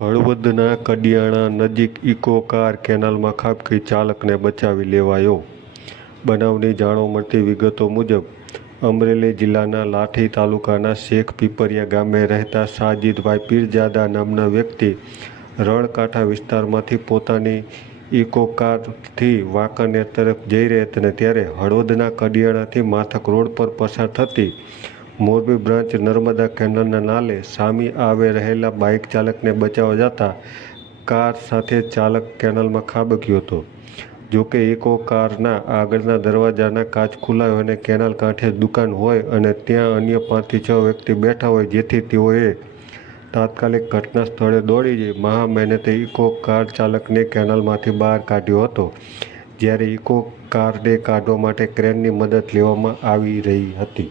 હળવદના કડિયાણા નજીક eco car કેનાલમાં ખાબકી ચાલકને બચાવી લેવાયો. બનાવની જાણો મળતી વિગતો મુજબ, અમરેલી જિલ્લાના લાઠી તાલુકાના શેખ પીપરિયા ગામે રહેતા સાજીદભાઈ પીરજાદા નામના વ્યક્તિ રણકાંઠા વિસ્તારમાંથી પોતાની ઇકો કારથી વાંકાનેર તરફ જઈ રહ્યા હતા ત્યારે હળવદના કડિયાણાથી માથક રોડ પર પસાર થતી મોરબી બ્રાન્ચ નર્મદા કેનાલના નાલે સામે આવે રહેલા બાઇક ચાલકને બચાવવા જતાં કાર સાથે ચાલક કેનાલમાં ખાબક્યો હતો. જોકે એકો કારના આગળના દરવાજાના કાચ ખુલ્લા હોય અને કેનાલ કાંઠે દુકાન હોય અને ત્યાં અન્ય પાંચથી છ વ્યક્તિ બેઠા હોય જેથી તેઓએ તાત્કાલિક ઘટના સ્થળે દોડી જઈ મહા મહેનતે ઇકો કાર ચાલકને કેનાલમાંથી બહાર કાઢ્યો હતો, જ્યારે ઇકો કારને કાઢવા માટે ક્રેનની મદદ લેવામાં આવી રહી હતી.